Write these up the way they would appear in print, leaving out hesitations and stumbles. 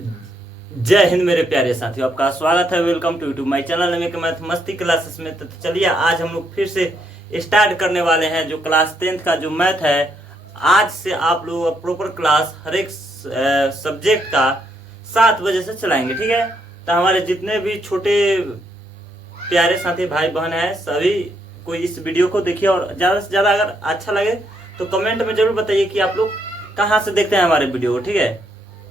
जय हिंद मेरे प्यारे साथियों, आपका स्वागत है। Welcome to YouTube my channel में मैथ मस्ती क्लासेस में। तो चलिए आज हम लोग फिर से स्टार्ट करने वाले हैं जो क्लास 10th का जो मैथ है। आज से आप लोग प्रॉपर क्लास हर एक सब्जेक्ट का 7 बजे से चलाएंगे, ठीक है। तो हमारे जितने भी छोटे प्यारे साथी भाई बहन हैं सभी कोई इस वीडियो को देखिए और ज़्यादा से ज़्यादा अगर अच्छा लगे तो कमेंट में जरूर बताइए कि आप लोग कहाँ से देखते हैं हमारे वीडियो को, ठीक है।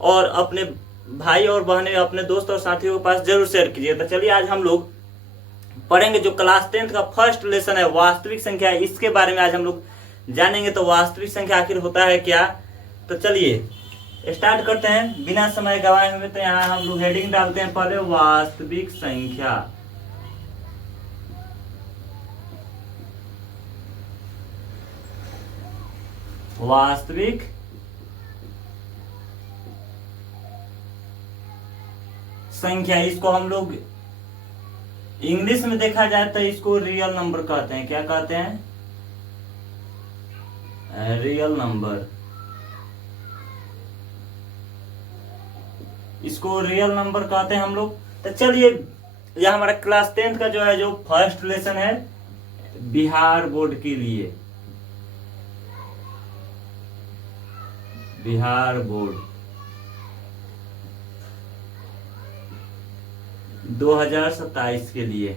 और अपने भाई और बहनें, अपने दोस्त और साथियों के पास जरूर शेयर कीजिए। तो चलिए आज हम लोग पढ़ेंगे जो क्लास 10th का फर्स्ट लेसन है वास्तविक संख्या, इसके बारे में आज हम लोग जानेंगे। तो वास्तविक संख्या आखिर होता है क्या, तो चलिए स्टार्ट करते हैं बिना समय गवाए हुए। तो यहाँ हम लोग हेडिंग डालते हैं पहले वास्तविक संख्या। वास्तविक संख्या, इसको हम लोग इंग्लिश में देखा जाए तो इसको रियल नंबर कहते हैं। क्या कहते हैं? Real number. इसको रियल नंबर कहते हैं हम लोग। तो चलिए यह हमारा क्लास 10th का जो है जो फर्स्ट लेसन है बिहार बोर्ड के लिए। बिहार बोर्ड 2027 के लिए।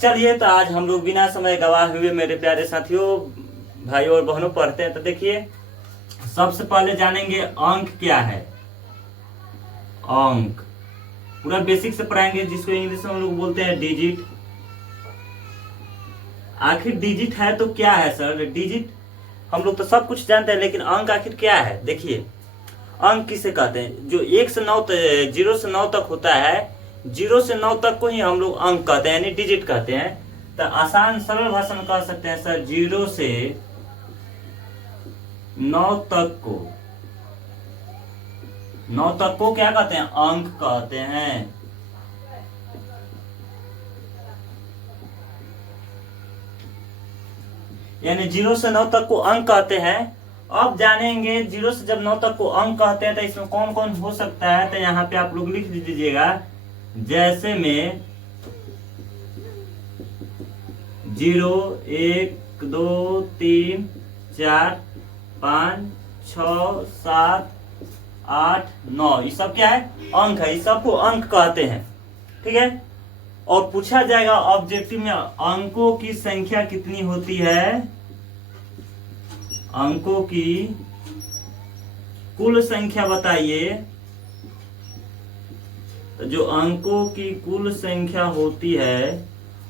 चलिए तो आज हम लोग बिना समय गवाए हुए मेरे प्यारे साथियों, भाइयों और बहनों पढ़ते हैं। तो देखिए सबसे पहले जानेंगे अंक क्या है। अंक पूरा बेसिक से पढ़ाएंगे, जिसको इंग्लिश में हम लोग बोलते हैं डिजिट। आखिर डिजिट है तो क्या है सर? डिजिट हम लोग तो सब कुछ जानते हैं, लेकिन अंक आखिर क्या है? देखिए अंक किसे कहते हैं? जो 1 से 9 0 से 9 तक होता है, 0 से 9 तक को ही हम लोग अंक कहते हैं, यानी डिजिट कहते हैं। तो आसान सरल भाषा में कह सकते हैं सर 0 से 9 तक को, 9 तक को क्या कहते हैं? अंक कहते हैं। यानी 0 से 9 तक को अंक कहते हैं। अब जानेंगे 0 से जब 9 तक को अंक कहते हैं तो इसमें कौन कौन हो सकता है। तो यहाँ पे आप लोग लिख दीजिएगा, जैसे में 0 1 2 3 4 5 6 7 8 9, ये सब क्या है? अंक है। इस सबको अंक कहते हैं, ठीक है। और पूछा जाएगा ऑब्जेक्टिव में अंकों की संख्या कितनी होती है। अंकों की कुल संख्या बताइए। तो जो अंकों की कुल संख्या होती है,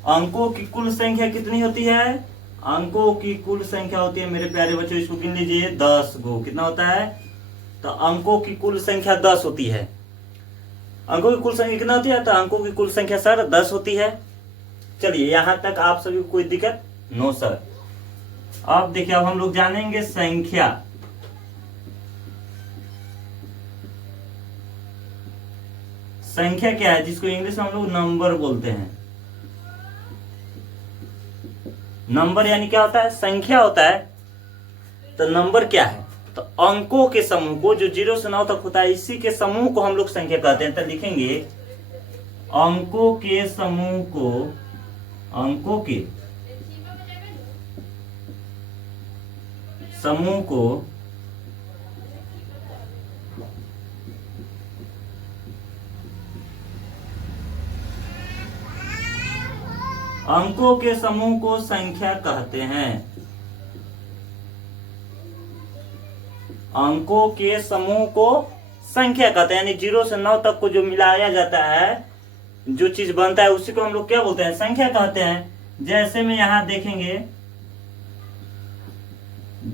अंकों की कुल संख्या कितनी होती है? अंकों की कुल संख्या होती है मेरे प्यारे बच्चों, इसको गिन लीजिए 10 गो। कितना होता है? तो अंकों की कुल संख्या 10 होती है। अंकों की कुल संख्या कितना होती है? तो अंकों की कुल संख्या सर 10 होती है। चलिए यहां तक आप सभी को कोई दिक्कत? No sir. अब देखिए अब हम लोग जानेंगे संख्या। संख्या क्या है, जिसको इंग्लिश में हम लोग नंबर बोलते हैं। नंबर यानी क्या होता है? संख्या होता है। तो नंबर क्या है? तो अंकों के समूह को, जो 0 से 9 तक होता है, इसी के समूह को हम लोग संख्या कहते हैं। तो लिखेंगे अंकों के समूह को, अंकों के समूह को अंकों के समूह को संख्या कहते हैं। अंकों के समूह को संख्या कहते हैं, यानी 0 से 9 तक को जो मिलाया जाता है, जो चीज बनता है, उसी को हम लोग क्या बोलते हैं? संख्या कहते हैं। जैसे में यहां देखेंगे,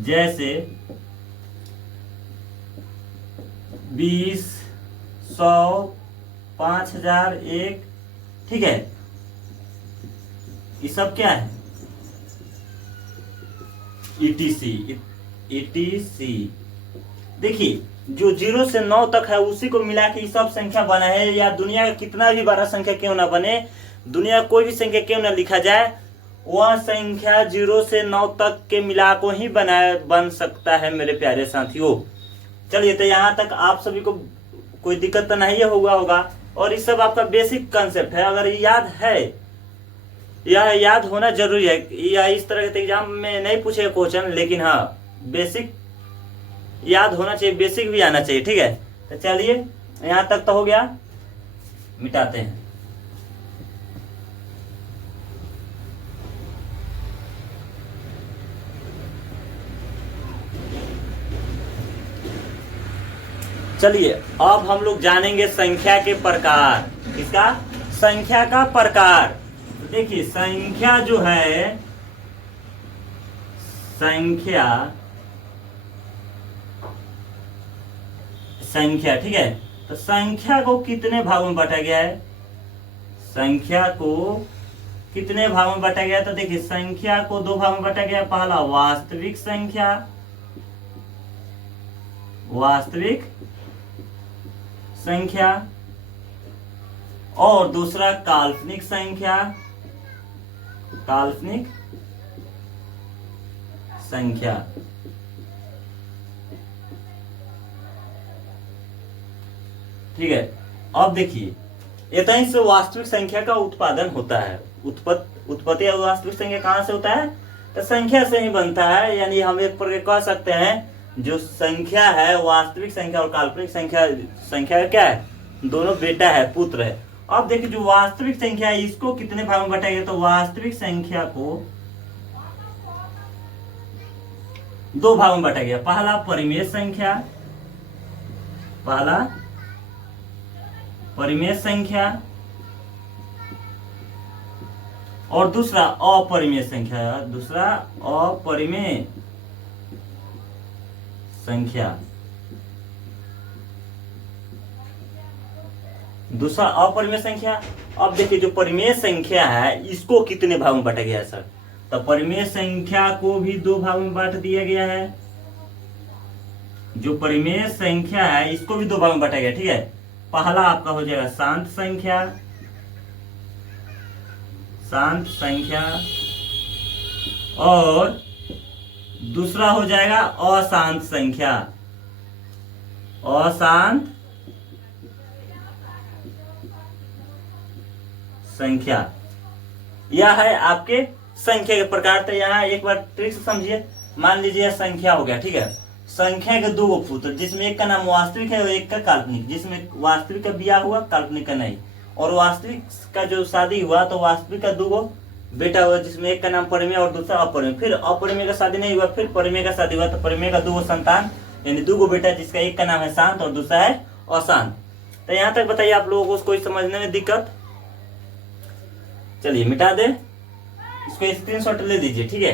जैसे 20 100 5000 1, ठीक है। ये सब क्या है? ETC। देखिए जो 0 से 9 तक है उसी को मिला के सब संख्या बना है। या दुनिया का कितना भी बड़ा संख्या क्यों ना बने, दुनिया कोई भी संख्या क्यों ना लिखा जाए, वह संख्या 0 से 9 तक के मिला को ही बन सकता है मेरे प्यारे साथियों। चलिए, तो यहाँ तक आप सभी को कोई दिक्कत तो नहीं होगा और इस सब आपका बेसिक कंसेप्ट है। अगर याद है, यह याद होना जरूरी है। यह इस तरह के एग्जाम में नहीं पूछेगा क्वेश्चन, लेकिन हाँ बेसिक याद होना चाहिए, बेसिक भी आना चाहिए। ठीक है, तो चलिए यहाँ तक तो हो गया, मिटाते हैं। चलिए अब हम लोग जानेंगे संख्या के प्रकार। किसका? संख्या का प्रकार। तो देखिए संख्या जो है, संख्या ठीक है, तो संख्या को कितने भागों में बांटा गया है? संख्या को कितने भागों में बांटा गया है? तो देखिए संख्या को दो भागों में बांटा गया। पहला वास्तविक संख्या, वास्तविक संख्या, और दूसरा काल्पनिक संख्या, काल्पनिक संख्या। ठीक है, अब देखिए इतनी से वास्तविक संख्या का उत्पादन होता है। उत्पत्ति और वास्तविक संख्या कहां से होता है? तो संख्या से ही बनता है। यानी हम एक प्रकार कह सकते हैं जो संख्या है, वास्तविक संख्या और काल्पनिक संख्या, संख्या क्या है? दोनों बेटा है, पुत्र है। अब देखिए जो वास्तविक संख्या है इसको कितने भागों में बांटा गया? तो वास्तविक संख्या को दो भागों में बांटा गया। पहला परिमेय संख्या, पहला परिमेय संख्या, और दूसरा अपरिमेय संख्या, दूसरा अपरिमेय संख्या, दूसरा अपरिमेय संख्या। अब देखिए जो परिमेय संख्या है इसको कितने भागों में बांटा गया है सर? तो परिमेय संख्या को भी दो भागों में बांट दिया गया है। जो परिमेय संख्या है इसको भी दो भागों में बांटा गया। ठीक है, पहला आपका हो जाएगा शांत संख्या, शांत संख्या, और दूसरा हो जाएगा अशांत संख्या, अशांत संख्या। यह है आपके संख्या के प्रकार। तो यहाँ एक बार ट्रिक से समझिए। मान लीजिए संख्या हो गया, ठीक है, संख्या के दो पुत्र, जिसमें एक का नाम वास्तविक है और एक का काल्पनिक, जिसमें वास्तविक का ब्याह हुआ, काल्पनिक का नहीं। और वास्तविक का जो शादी हुआ तो वास्तविक का दो बेटा हुआ, जिसमें एक का नाम परिमेय और दूसरा अपरिमेय। फिर अपरिमेय का शादी नहीं हुआ, फिर परिमेय का शादी हुआ, तो परिमेय का दो संतान, यानी दो बेटा, जिसका एक का नाम है शांत और दूसरा है अशांत। तो यहाँ तक बताइए आप लोगों को कोई समझने में दिक्कत? चलिए मिटा दे, इसको स्क्रीनशॉट ले लीजिए। ठीक है,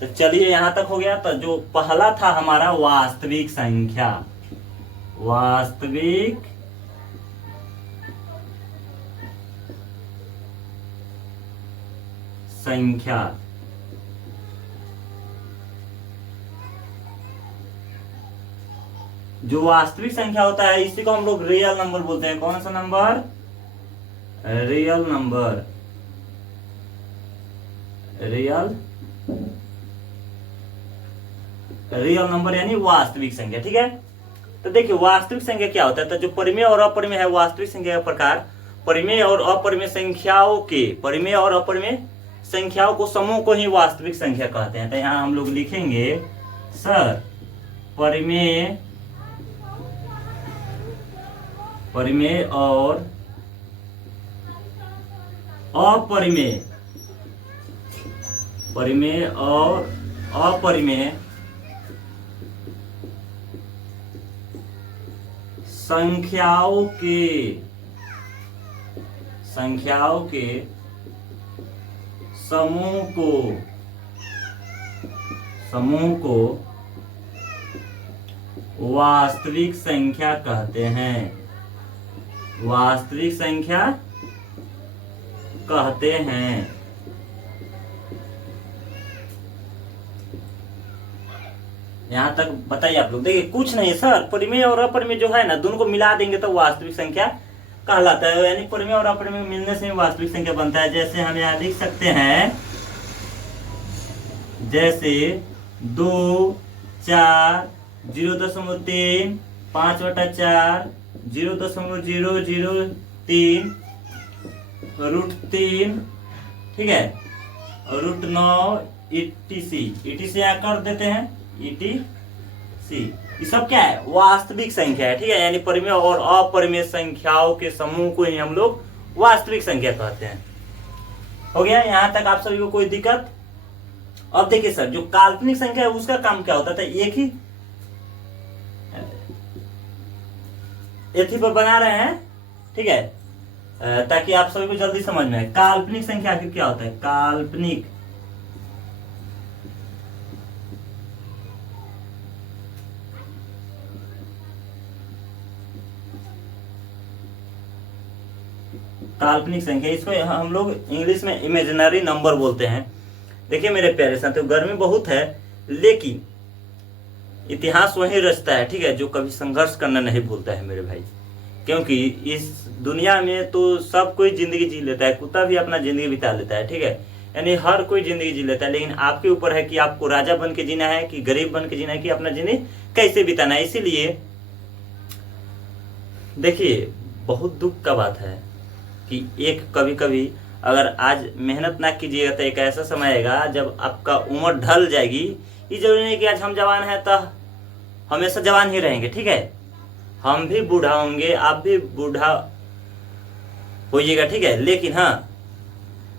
तो चलिए यहां तक हो गया। तो जो पहला था हमारा वास्तविक संख्या, वास्तविक संख्या। जो वास्तविक संख्या होता है इसी को हम लोग रियल नंबर बोलते हैं। कौन सा number? Real number, real number यानी वास्तविक संख्या। ठीक है, तो देखिए वास्तविक संख्या क्या होता है? तो जो परिमेय और अपरिमेय है वास्तविक संख्या का प्रकार, परिमेय और अपरिमेय संख्याओं के, परिमेय और अपरिमेय संख्याओं को समूह को ही वास्तविक संख्या कहते हैं। तो यहाँ हम लोग लिखेंगे सर परिमेय, परिमेय और अपरिमेय, परिमेय और अपरिमेय संख्याओं के समूह को वास्तविक संख्या कहते हैं, वास्तविक संख्या कहते हैं। यहाँ तक बताइए आप लोग। देखिए कुछ नहीं सर, परिमेय और अपरिमेय जो है ना दोनों को मिला देंगे तो वास्तविक संख्या कहलाता है। यानी परिमेय और अपरिमेय मिलने से वास्तविक संख्या बनता है। जैसे हम यहाँ लिख सकते हैं, जैसे 2, 4, 0.3, 5/4, 0.003, √3, ठीक है, √9, ETC यहाँ कर देते हैं, ETC। ये सब क्या है? वास्तविक संख्या है, ठीक है। यानी परिमेय और अपरिमेय संख्याओं के समूह को ही हम लोग वास्तविक संख्या कहते हैं। हो गया यहाँ तक आप सभी को कोई दिक्कत? अब देखिए सर, जो काल्पनिक संख्या है उसका काम क्या होता था? एक ही पर बना रहे हैं, ठीक है, ताकि आप सभी को जल्दी समझ में आए। काल्पनिक संख्या आखिर क्या होता है? काल्पनिक काल्पनिक संख्या, इसको हम लोग इंग्लिश में इमेजिनरी नंबर बोलते हैं। देखिए मेरे प्यारे साथियों, गर्मी बहुत है, लेकिन इतिहास वही रचता है, ठीक है, जो कभी संघर्ष करना नहीं भूलता है मेरे भाई। क्योंकि इस दुनिया में तो सब कोई जिंदगी जी लेता है, कुत्ता भी अपना जिंदगी बिता लेता है, ठीक है, यानी हर कोई जिंदगी जी लेता है। लेकिन आपके ऊपर है कि आपको राजा बन के जीना है कि गरीब बन के जीना है, कि अपना जिंदगी कैसे बिताना है। इसीलिए देखिए, बहुत दुख का बात है कि कभी कभी अगर आज मेहनत ना कीजिएगा तो एक ऐसा समय आएगा जब आपका उम्र ढल जाएगी। ये जरूरी नहीं कि आज हम जवान हैं तो हमेशा जवान ही रहेंगे, ठीक है, हम भी बूढ़ा होंगे, आप भी बूढ़ा होइएगा, ठीक है। लेकिन हाँ,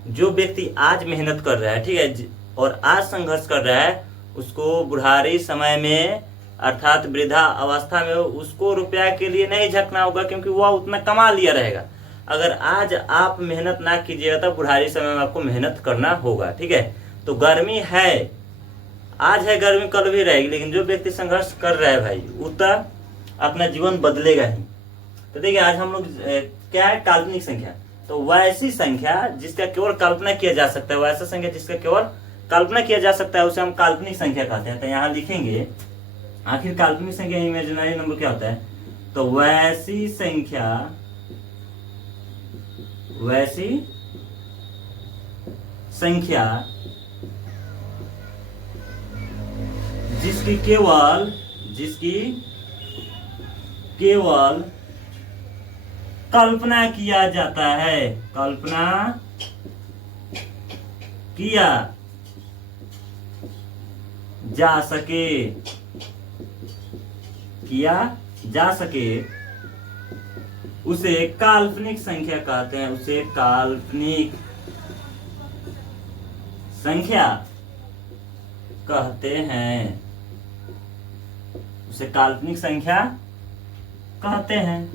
जो व्यक्ति आज मेहनत कर रहा है, ठीक है, और आज संघर्ष कर रहा है, उसको बुढ़ारी समय में अर्थात वृद्धा अवस्था में उसको रुपया के लिए नहीं झकना होगा, क्योंकि वह उतना कमा लिया रहेगा। अगर आज आप मेहनत ना कीजिएगा तो बुढ़ारी समय में आपको मेहनत करना होगा, ठीक है। तो गर्मी है, आज है गर्मी, कल भी रहेगी, लेकिन जो व्यक्ति संघर्ष कर रहा है भाई, उतना अपना जीवन बदलेगा ही। तो देखिए, आज हम लोग क्या है? काल्पनिक संख्या। तो वैसी संख्या जिसका केवल कल्पना किया जा सकता है, वैसा संख्या जिसका केवल कल्पना किया जा सकता है, उसे हम काल्पनिक संख्या कहते हैं। तो यहाँ लिखेंगे, आखिर काल्पनिक संख्या इमेजिनरी नंबर क्या होता है? तो वैसी संख्या जिसकी केवल कल्पना किया जाता है, कल्पना किया जा सके, उसे काल्पनिक संख्या कहते हैं। उसे काल्पनिक संख्या कहते हैं। उसे काल्पनिक संख्या कहते हैं।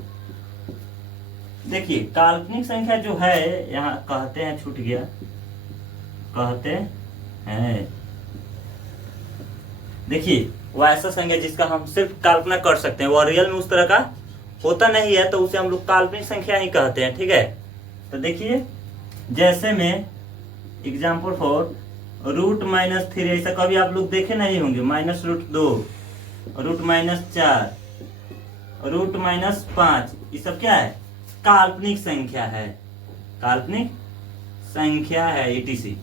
देखिए, काल्पनिक संख्या जो है, यहाँ कहते हैं छूट गया, कहते हैं। देखिए, वो ऐसा संख्या जिसका हम सिर्फ कल्पना कर सकते हैं, वो रियल में उस तरह का होता नहीं है, तो उसे हम लोग काल्पनिक संख्या ही कहते हैं, ठीक है। तो देखिए, जैसे में एग्जाम्पल फॉर √-3, ऐसा कभी आप लोग देखे नहीं होंगे, -√2, √-4, √-5, ये सब क्या है? काल्पनिक संख्या है, काल्पनिक संख्या है, ETC।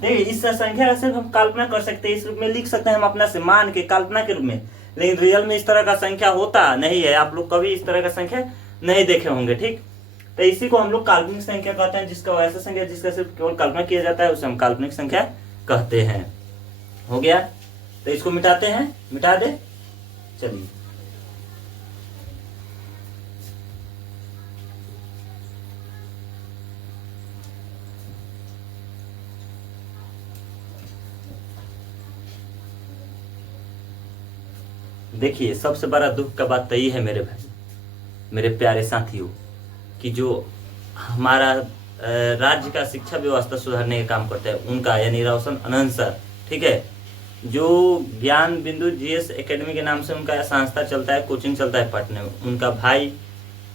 देखिए, इस संख्या का सिर्फ हम कल्पना कर सकते हैं, इस रूप में लिख सकते हैं हम अपना से मान के, कल्पना के रूप में। लेकिन रियल में इस तरह का संख्या होता नहीं है, आप लोग कभी इस तरह का संख्या नहीं देखे होंगे, ठीक। तो इसी को हम लोग काल्पनिक संख्या कहते हैं, जिसका वैसा संख्या जिसका सिर्फ केवल कल्पना किया जाता है, उसे हम काल्पनिक संख्या कहते हैं। हो गया? तो इसको मिटाते हैं, मिटा दे, चलिए। देखिए, सबसे बड़ा दुख का बात तो ये है मेरे भाई, मेरे प्यारे साथियों, कि जो हमारा राज्य का शिक्षा व्यवस्था सुधारने का काम करता है, उनका यानी रोशन आनंद सर, ठीक है, जो ज्ञान बिंदु GS एकेडमी के नाम से उनका संस्था चलता है, कोचिंग चलता है पटना में। उनका भाई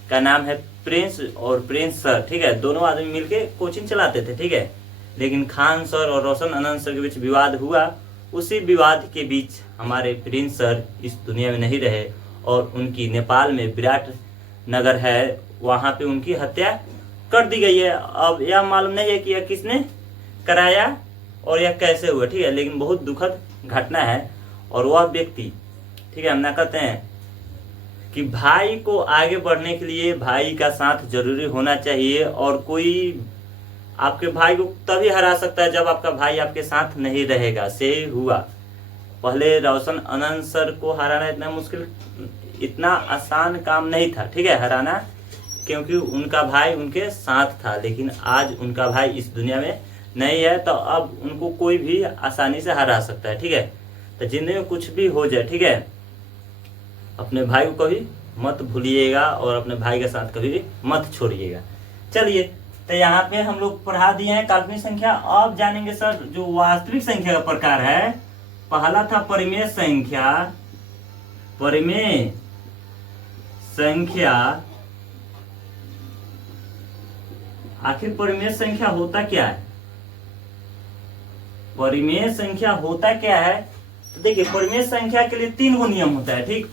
का नाम है प्रिंस, और प्रिंस सर, ठीक है, दोनों आदमी मिलके कोचिंग चलाते थे, ठीक है। लेकिन खान सर और रोशन आनंद सर के बीच विवाद हुआ। उसी विवाद के बीच हमारे प्रिंस सर इस दुनिया में नहीं रहे, और उनकी नेपाल में विराट नगर है वहां पे उनकी हत्या कर दी गई है। अब यह मालूम नहीं है कि यह किसने कराया और यह कैसे हुआ, ठीक है, लेकिन बहुत दुखद घटना है। और वह व्यक्ति, ठीक है, हम ना कहते हैं कि भाई को आगे बढ़ने के लिए भाई का साथ जरूरी होना चाहिए, और कोई आपके भाई को तभी हरा सकता है जब आपका भाई आपके साथ नहीं रहेगा। से हुआ पहले रोशन आनंद सर को हराना इतना मुश्किल, इतना आसान काम नहीं था, ठीक है, हराना, क्योंकि उनका भाई उनके साथ था। लेकिन आज उनका भाई इस दुनिया में नहीं है, तो अब उनको कोई भी आसानी से हरा सकता है, ठीक है। तो जिंदगी में कुछ भी हो जाए, ठीक है, अपने भाई को कभी मत भूलिएगा और अपने भाई के साथ कभी भी मत छोड़िएगा। चलिए, तो यहाँ पे हम लोग पढ़ा दिए हैं काल्पनिक संख्या। अब जानेंगे सर जो वास्तविक संख्या का प्रकार है। पहला था परिमेय संख्या। परिमेय संख्या, आखिर परिमेय संख्या होता क्या है? परिमेय संख्या होता क्या है? तो देखिए, परिमेय संख्या के लिए 3 गो नियम होता है, ठीक।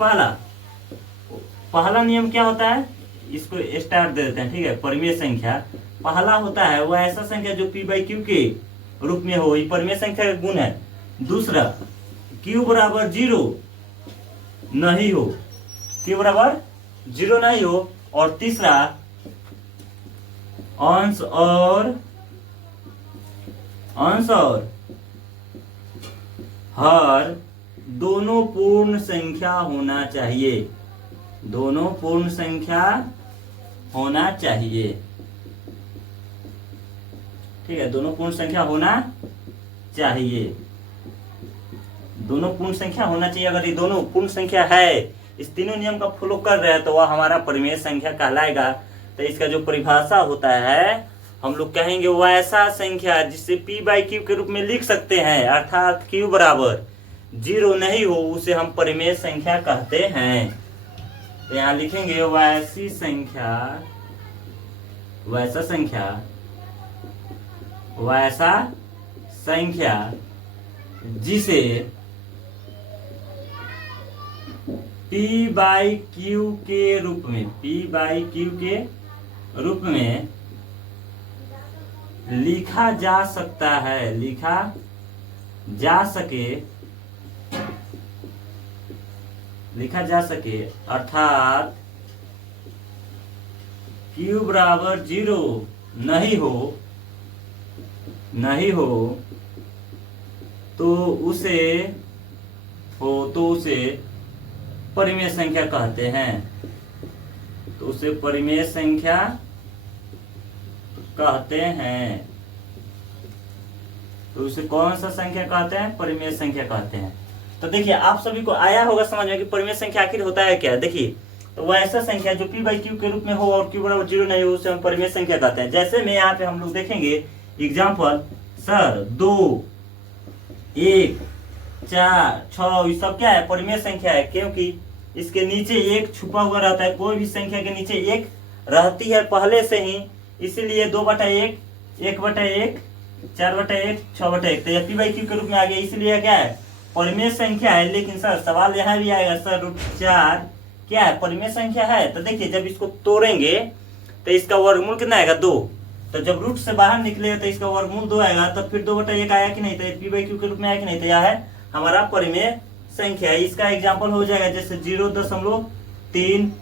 पहला नियम क्या होता है, इसको स्टार्ट दे देते हैं, ठीक है। परिमेय संख्या पहला होता है वह ऐसा संख्या जो p/q के रूप में हो, ये परिमेय संख्या का गुण है। दूसरा, q बराबर 0 नहीं हो, q बराबर 0 नहीं हो। और तीसरा, अंश और हर दोनों पूर्ण संख्या होना चाहिए। दोनों पूर्ण संख्या होना चाहिए, ठीक है, दोनों पूर्ण संख्या होना चाहिए। दोनों पूर्ण संख्या होना चाहिए। अगर ये दोनों पूर्ण संख्या है, इस तीनों नियम का फॉलो कर रहे हैं, तो वह हमारा परिमेय संख्या कहलाएगा। तो इसका जो परिभाषा होता है, हम लोग कहेंगे वह ऐसा संख्या जिसे p/q के रूप में लिख सकते हैं, अर्थात q बराबर 0 नहीं हो, उसे हम परिमेय संख्या कहते हैं। तो यहाँ लिखेंगे वैसी संख्या, वैसा संख्या जिसे p/q के रूप में लिखा जा सकता है, लिखा जा सके, अर्थात q बराबर 0 नहीं हो तो उसे परिमेय संख्या कहते हैं। तो उसे परिमेय संख्या कहते हैं। तो उसे कौन सा संख्या कहते हैं? परिमेय संख्या कहते हैं। तो देखिए, आप सभी को आया होगा समझ में कि परिमेय संख्या आखिर होता है क्या। देखिए, तो वह ऐसा संख्या जो p/q के रूप में हो और q बराबर 0 नहीं हो, उसे हम परिमेय संख्या कहते हैं। जैसे में यहाँ पे हम लोग देखेंगे एग्जाम्पल, सर 2, 1, 4, 6, ये सब क्या है? परिमेय संख्या है, क्योंकि इसके नीचे 1 छुपा हुआ रहता है। कोई भी संख्या के नीचे 1 रहती है पहले से ही, इसीलिए 2/1, 1/1, 4/1, 6/1, तो यह p/q के रूप में आ गया, इसलिए क्या है? परिमेय संख्या है। लेकिन सर सवाल यहाँ भी आएगा, सर √4 क्या है? परिमेय संख्या है। तो देखिए, जब इसको तोड़ेंगे तो इसका वर्गमूल कितना आएगा? 2। तो जब रूट से बाहर निकलेगा तो इसका वर्गमूल 2 आएगा, तो फिर 2/1 आया कि नहीं? तो p/q के रूप में आया कि नहीं? तो यह है हमारा परिमेय संख्या। इसका एग्जाम्पल हो जाएगा जैसे 0.33,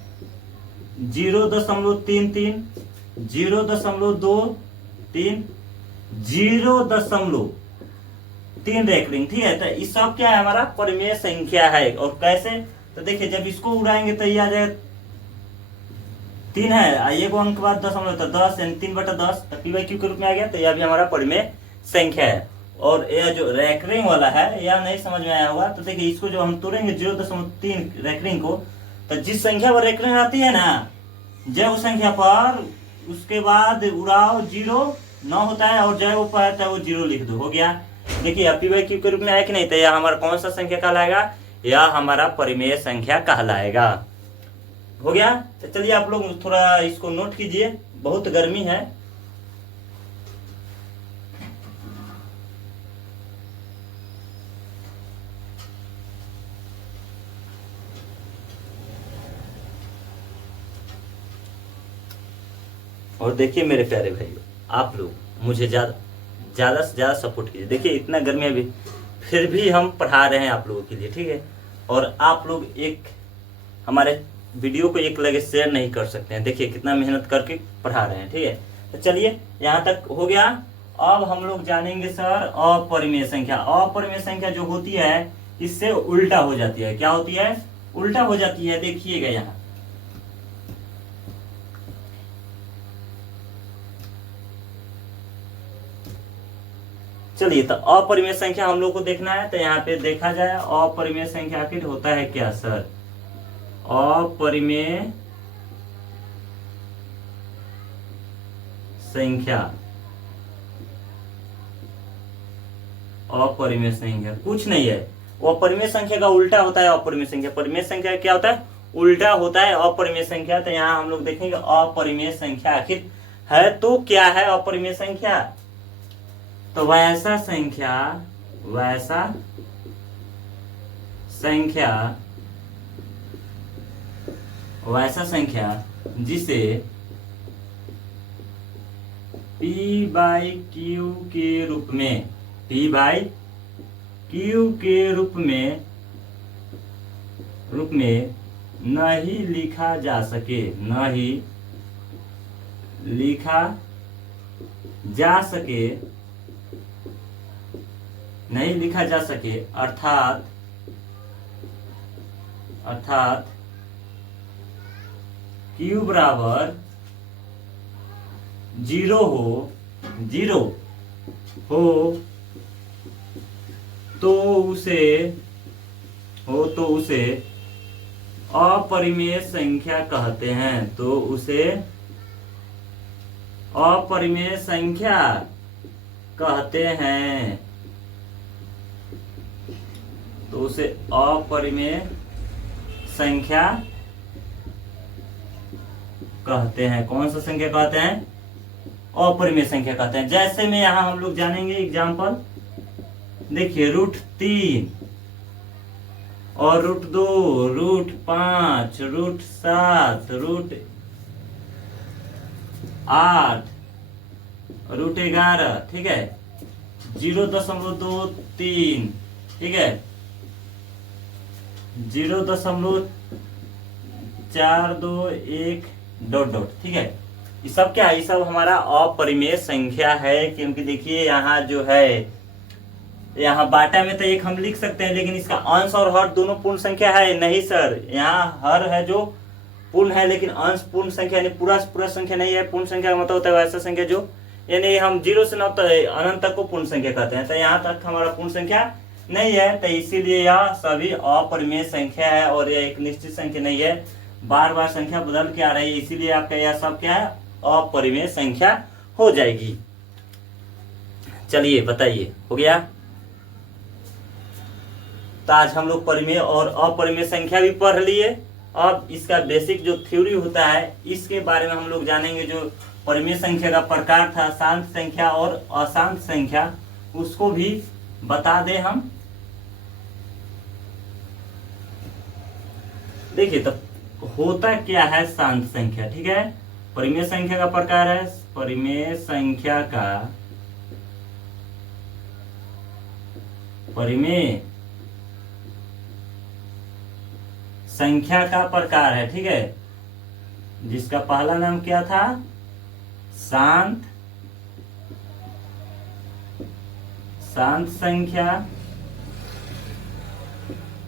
0.33, 0.23, 0.3 रेकरिंग, ठीक है। तो इस सब क्या है? हमारा परिमेय संख्या है। और कैसे? तो देखिए, जब इसको उड़ाएंगे तो ये आ जाएगा 3 है, 1 अंक बाद 10, तो 10 यानी 3/10, तो p/q के रूप में आ गया। तो यह भी हमारा परिमेय संख्या है। और यह जो रेकरिंग वाला है, यह नहीं समझ में आया होगा। तो देखिए, इसको जो हम तोड़ेंगे 0.3 रेकरिंग को, तो जिस संख्या पर रेकरिंग आती है ना, जब उस संख्या पर उसके बाद उड़ाओ 0 न होता है, और जब वो पढ़ता है वो 0 लिख दो, हो गया। देखिए, p/q के रूप में आया कि नहीं? तो यह हमारा कौन सा संख्या कहलाएगा? यह हमारा परिमेय संख्या कहलाएगा। हो गया। तो चलिए, आप लोग थोड़ा इसको नोट कीजिए, बहुत गर्मी है। और देखिए मेरे प्यारे भाइयों, आप लोग मुझे ज़्यादा ज़्यादा से ज़्यादा सपोर्ट कीजिए। देखिए इतना गर्मी है अभी, फिर भी हम पढ़ा रहे हैं आप लोगों के लिए, ठीक है। और आप लोग एक हमारे वीडियो को एक लगे शेयर नहीं कर सकते हैं। देखिए कितना मेहनत करके पढ़ा रहे हैं, ठीक है। तो चलिए यहाँ तक हो गया। अब हम लोग जानेंगे सर अपरिमेय संख्या। अपरिमेय संख्या जो होती है इससे उल्टा हो जाती है। क्या होती है? उल्टा हो जाती है। देखिएगा यहाँ, चलिए तो अपरिमेय संख्या हम लोग को देखना है। तो यहाँ पे देखा जाए अपरिमेय संख्या आखिर होता है क्या सर? अपरिमेय संख्या, अपरिमेय संख्या कुछ नहीं है, वो अपरिमेय संख्या का उल्टा होता है अपरिमेय संख्या। परिमेय संख्या क्या होता है? उल्टा होता है अपरिमेय संख्या। तो यहाँ हम लोग देखेंगे अपरिमेय संख्या आखिर है तो क्या है अपरिमेय संख्या? तो वैसा संख्या, वैसा संख्या, वैसा संख्या जिसे P बाई क्यू के रूप में, P बाई क्यू के रूप में नहीं लिखा जा सके, नहीं लिखा जा सके, नहीं लिखा जा सके, अर्थात क्यू बराबर जीरो हो तो उसे अपरिमेय संख्या कहते हैं। तो उसे अपरिमेय संख्या कहते हैं। तो उसे अपरिमेय संख्या कहते हैं। कौन सा संख्या कहते हैं? अपरिमेय संख्या कहते हैं। जैसे में यहां हम लोग जानेंगे एग्जाम्पल। देखिए √3 और √2, √5, √7, √8, √11, ठीक है, 0.23, ठीक है, 0.421 ... ठीक है। ये सब क्या है? ये सब हमारा अपरिमेय संख्या है। क्योंकि देखिए यहाँ जो है, यहाँ बाटा में तो एक हम लिख सकते हैं, लेकिन इसका अंश और हर दोनों पूर्ण संख्या है। नहीं सर, यहाँ हर है जो पूर्ण है, लेकिन अंश पूर्ण संख्या यानी पूरा संख्या नहीं है। पूर्ण संख्या का मतलब होता है वैसा संख्या जो, यानी हम 0 से 9 अनंत तक को पूर्ण संख्या कहते हैं। तो यहाँ तक हमारा पूर्ण संख्या नहीं है, तो इसीलिए यह सभी अपरिमेय संख्या है। और यह एक निश्चित संख्या नहीं है, बार बार संख्या बदल के आ रही है, इसीलिए आपका यह सब क्या है? अपरिमेय संख्या हो जाएगी। चलिए बताइए, हो गया? तो आज हम लोग परिमेय और अपरिमेय संख्या भी पढ़ लिए। अब इसका बेसिक जो थ्योरी होता है इसके बारे में हम लोग जानेंगे। जो परिमेय संख्या का प्रकार था, शांत संख्या और अशांत संख्या, उसको भी बता दें हम। देखिए तो होता क्या है शांत संख्या, ठीक है। परिमेय संख्या का प्रकार है, परिमेय संख्या का, परिमेय संख्या का प्रकार है, ठीक है, जिसका पहला नाम क्या था? शांत संख्या,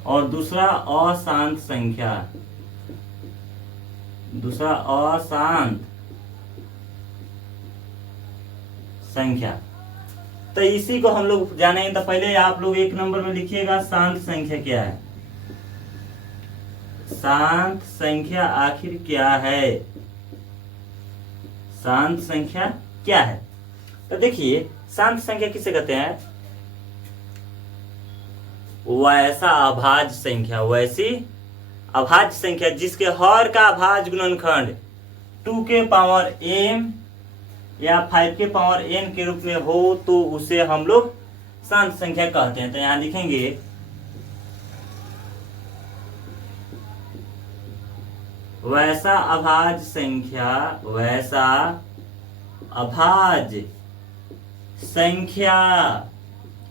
और दूसरा अशांत संख्या, दूसरा अशांत संख्या। तो इसी को हम लोग जानेंगे। तो पहले आप लोग एक नंबर में लिखिएगा शांत संख्या क्या है। शांत संख्या आखिर क्या है? शांत संख्या क्या है? तो देखिए शांत संख्या किसे कहते हैं? वैसा अभाज्य संख्या, वैसी अभाज्य संख्या जिसके हर का अभाज्य गुणनखंड 2 के पावर m या 5 के पावर n के रूप में हो, तो उसे हम लोग शांत संख्या कहते हैं। तो यहां लिखेंगे वैसा अभाज्य संख्या, वैसा अभाज्य संख्या,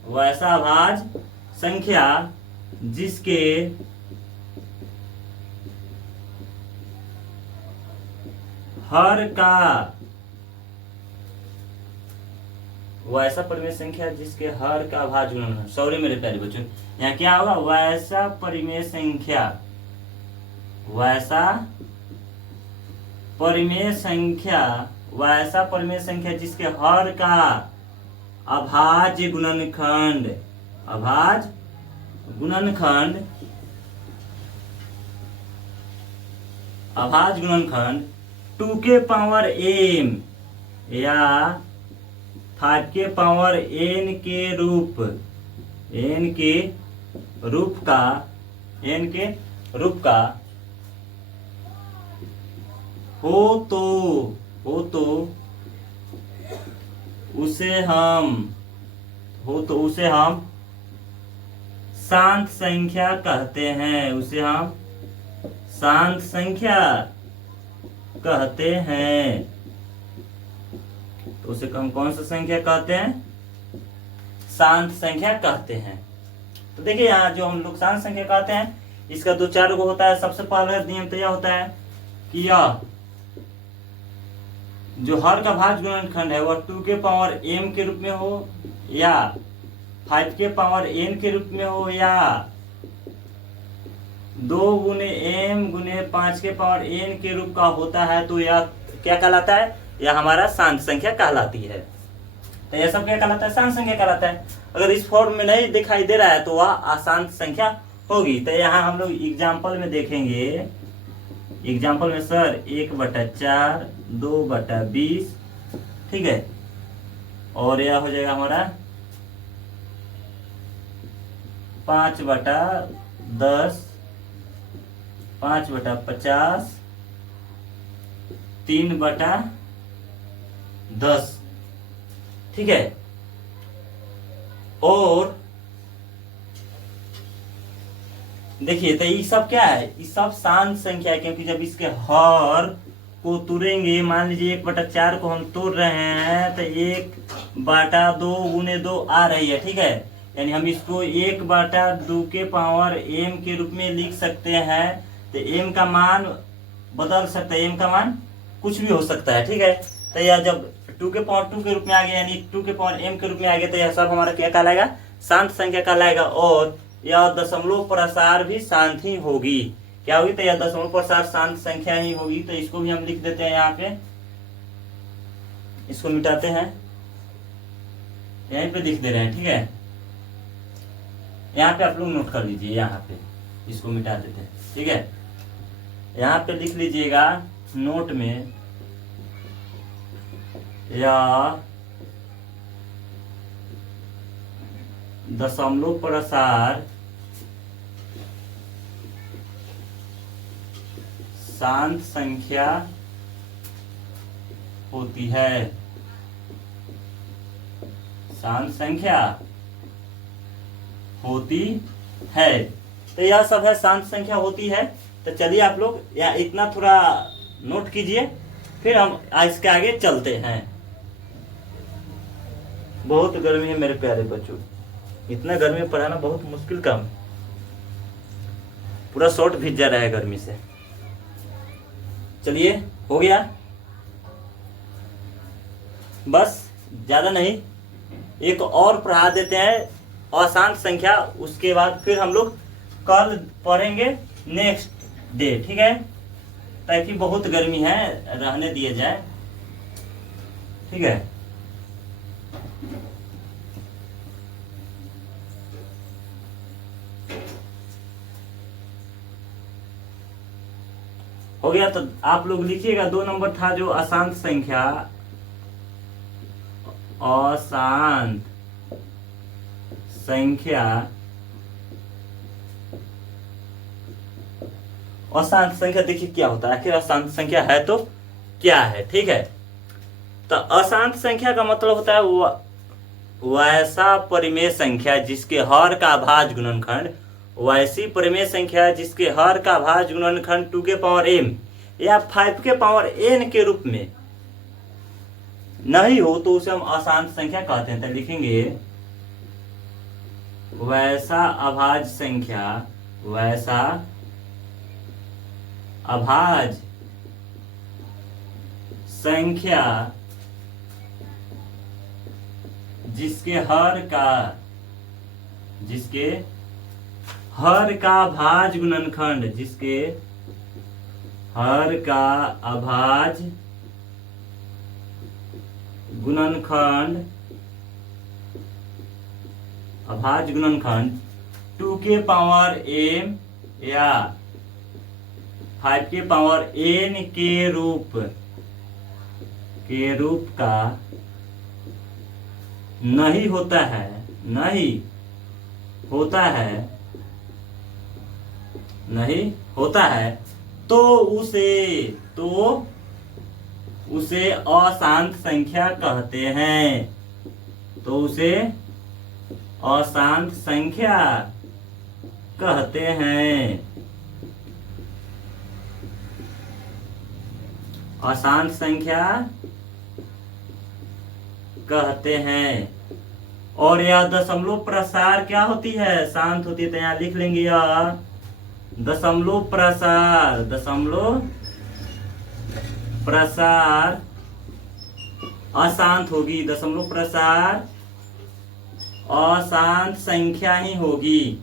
वैसा अभाज्य संख्या जिसके हर का, वैसा परिमेय संख्या जिसके हर का अभाज्य गुणनखंड। सॉरी मेरे प्यारे बच्चों, यहाँ क्या होगा, वैसा परिमेय संख्या, वैसा परिमेय संख्या, वैसा परिमेय संख्या जिसके हर का अभाज्य गुणनखंड, अभाज्य गुणनखंड, अभाज्य गुणनखंड 2 के पावर m या 5 के पावर n के रूप, n के रूप का, n के रूप का हो तो उसे हम शांत संख्या कहते हैं, उसे हम शांत संख्या कहते हैं। तो उसे हम कौन सा संख्या कहते हैं, शांत संख्या कहते हैं। तो देखिए यहाँ जो हम लोग शांत संख्या कहते हैं, इसका 2-4 गो होता है। सबसे पहला नियम तो यह होता है कि यह जो हर का भाज्य गुणनखंड है वह 2 के पावर m के रूप में हो या 5 के पावर n के रूप में हो या 2 गुने m गुने 5 के पावर n के रूप का होता है, तो यह क्या कहलाता है, यह हमारा शांत संख्या कहलाती है। तो यह सब क्या कहलाता है, शांत संख्या कहलाता है। अगर इस फॉर्म में नहीं दिखाई दे रहा है तो वह अशांत संख्या होगी। तो यहाँ हम लोग एग्जाम्पल में देखेंगे, एग्जाम्पल में सर 1/4 2/20, ठीक है, और यह हो जाएगा हमारा 5/10 5/50 3/10, ठीक है। और देखिए तो ये सब क्या है, ये सब शांत संख्या है, क्योंकि जब इसके हर को तोड़ेंगे, मान लीजिए 1/4 को हम तोड़ रहे हैं तो 1/2 गुने 2 आ रही है, ठीक है। यानी हम इसको 1/2 के पावर m के रूप में लिख सकते हैं। तो m का मान बदल सकता है, m का मान कुछ भी हो सकता है, ठीक है। तो यह जब 2 के पावर 2 के रूप में आ गया, यानी 2 के पावर m के रूप में आ गया, तो यह सब हमारा क्या कहलाएगा, शांत संख्या कहलाएगा। और यह दशमलव प्रसार भी शांत ही होगी, क्या होगी, तो यह दशमलव प्रसार शांत संख्या ही होगी। तो इसको भी हम लिख देते हैं, यहाँ पे इसको मिटाते हैं, यहीं पे लिख दे रहे हैं, ठीक है। यहाँ पे आप लोग नोट कर लीजिए, यहाँ पे इसको मिटा देते हैं, ठीक है। यहाँ पे लिख लीजिएगा नोट में, या दशमलव प्रसार शांत संख्या होती है, शांत संख्या होती है। तो यह सब है, शांत संख्या होती है। तो चलिए आप लोग या इतना थोड़ा नोट कीजिए, फिर हम इसके आगे चलते हैं। बहुत गर्मी है मेरे प्यारे बच्चों, इतना गर्मी में पढ़ाना बहुत मुश्किल काम, पूरा शॉर्ट भीग जा रहा है गर्मी से। चलिए हो गया, बस ज्यादा नहीं, एक और पढ़ा देते हैं अशांत संख्या, उसके बाद फिर हम लोग कल पढ़ेंगे नेक्स्ट डे, ठीक है, ताकि बहुत गर्मी है, रहने दिया जाए, ठीक है। हो गया, तो आप लोग लिखिएगा 2 नंबर था जो अशांत संख्या, अशांत संख्या, अशांत संख्या देखिए क्या होता है, आखिर अशांत संख्या है तो क्या है, ठीक है। तो अशांत संख्या का मतलब होता है वैसा परिमेय संख्या जिसके हर का भाज्य गुणनखंड, वैसी परिमेय संख्या जिसके हर का भाज्य गुणनखंड 2 के पावर m या 5 के पावर n के रूप में नहीं हो तो उसे हम अशांत संख्या कहते हैं। तो लिखेंगे वैसा अभाज्य संख्या, वैसा अभाज्य संख्या जिसके हर का भाज्य गुणनखंड, जिसके हर का अभाज्य गुणनखंड 2 के पावर m या 5 के पावर n के रूप का नहीं होता है तो उसे अशांत संख्या कहते हैं। तो उसे अशांत संख्या कहते हैं। अशांत संख्या कहते हैं। और यह दशमलव प्रसार क्या होती है? शांत होती है। तो यहाँ लिख लेंगे यह दशमलव प्रसार अशांत होगी। दशमलव प्रसार अशांत संख्या ही होगी।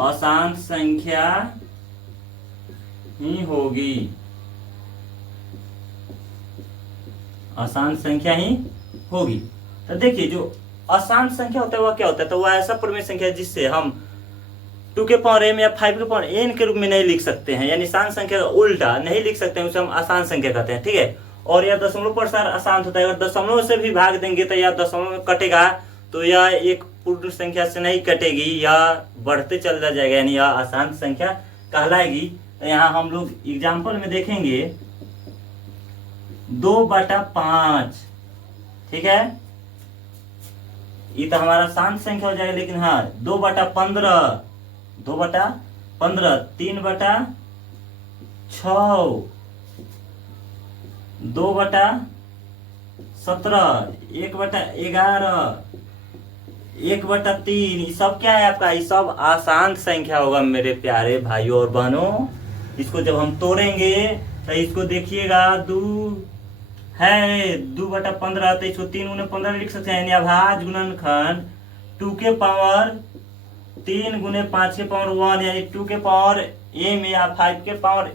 अशांत संख्या ही होगी। अशांत संख्या ही होगी। तो देखिए जो अशांत संख्या होता है वह क्या होता है? तो वह ऐसा पूर्ण संख्या है जिससे हम 2 के पावर m या 5 के पावर n के रूप में नहीं लिख सकते हैं, यानी शांत संख्या का उल्टा नहीं लिख सकते हैं, उसे हम अशांत संख्या कहते हैं। ठीक है। और यह दशमलव प्रसार अशांत होता है। अगर दशमलव से भी भाग देंगे तो यह दशमलव में कटेगा, तो यह एक पूर्ण संख्या से नहीं कटेगी, यह बढ़ते चला जाएगा, यानी यह अशांत संख्या कहलाएगी। तो यहाँ हम लोग एग्जाम्पल में देखेंगे 2/5। ठीक है, ये तो हमारा शांत संख्या हो जाएगा। लेकिन हाँ 2/15, 3/6, 2/17, 1/11, 1/3, ये सब क्या है आपका? ये सब अशांत संख्या होगा मेरे प्यारे भाइयों और बहनों। इसको जब हम तोड़ेंगे तो इसको देखिएगा 2 है 2/15, तो इसको 3 × 15 लिख सकते हैं, यानी अभाज्य गुणनखंड 2 के पावर 3 × 5 के पावर 1, यानी 2 के पावर m या 5 के पावर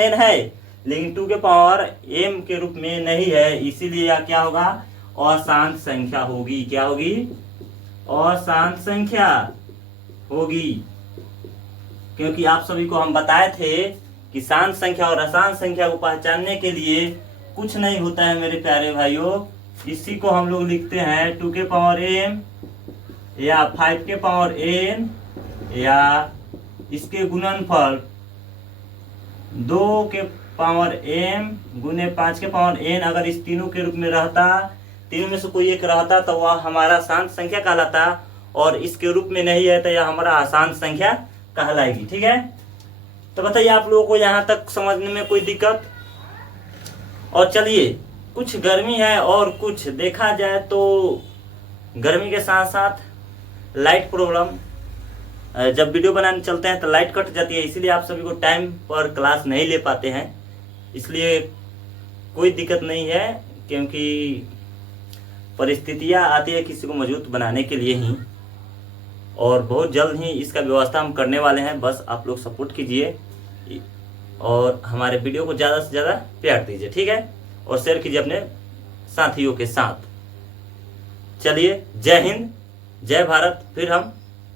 n है, लेकिन 2 के पावर m के रूप में नहीं है, इसीलिए यह क्या होगा? अशांत संख्या होगी। क्या होगी? अशांत संख्या होगी। क्योंकि आप सभी को हम बताए थे कि शांत संख्या और अशांत संख्या को पहचानने के लिए कुछ नहीं होता है मेरे प्यारे भाइयों। इसी को हम लोग लिखते हैं 2 के पावर m या 5 के पावर n या इसके गुणनफल 2 के पावर m गुने 5 के पावर n। अगर इस तीनों के रूप में रहता, तीनों में से कोई एक रहता, तो वह हमारा शांत संख्या कहलाता, और इसके रूप में नहीं है तो यह हमारा अशांत संख्या कहलाएगी। ठीक है। तो बताइए आप लोगों को यहाँ तक समझने में कोई दिक्कत? और चलिए, कुछ गर्मी है और कुछ देखा जाए तो गर्मी के साथ साथ लाइट प्रॉब्लम, जब वीडियो बनाने चलते हैं तो लाइट कट जाती है, इसीलिए आप सभी को टाइम पर क्लास नहीं ले पाते हैं। इसलिए कोई दिक्कत नहीं है, क्योंकि परिस्थितियां आती है किसी को मजबूत बनाने के लिए ही, और बहुत जल्द ही इसका व्यवस्था हम करने वाले हैं। बस आप लोग सपोर्ट कीजिए और हमारे वीडियो को ज़्यादा से ज़्यादा प्यार दीजिए। ठीक है, और शेयर कीजिए अपने साथियों के साथ। चलिए, जय हिंद, जय भारत। फिर हम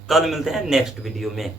कल मिलते हैं नेक्स्ट वीडियो में।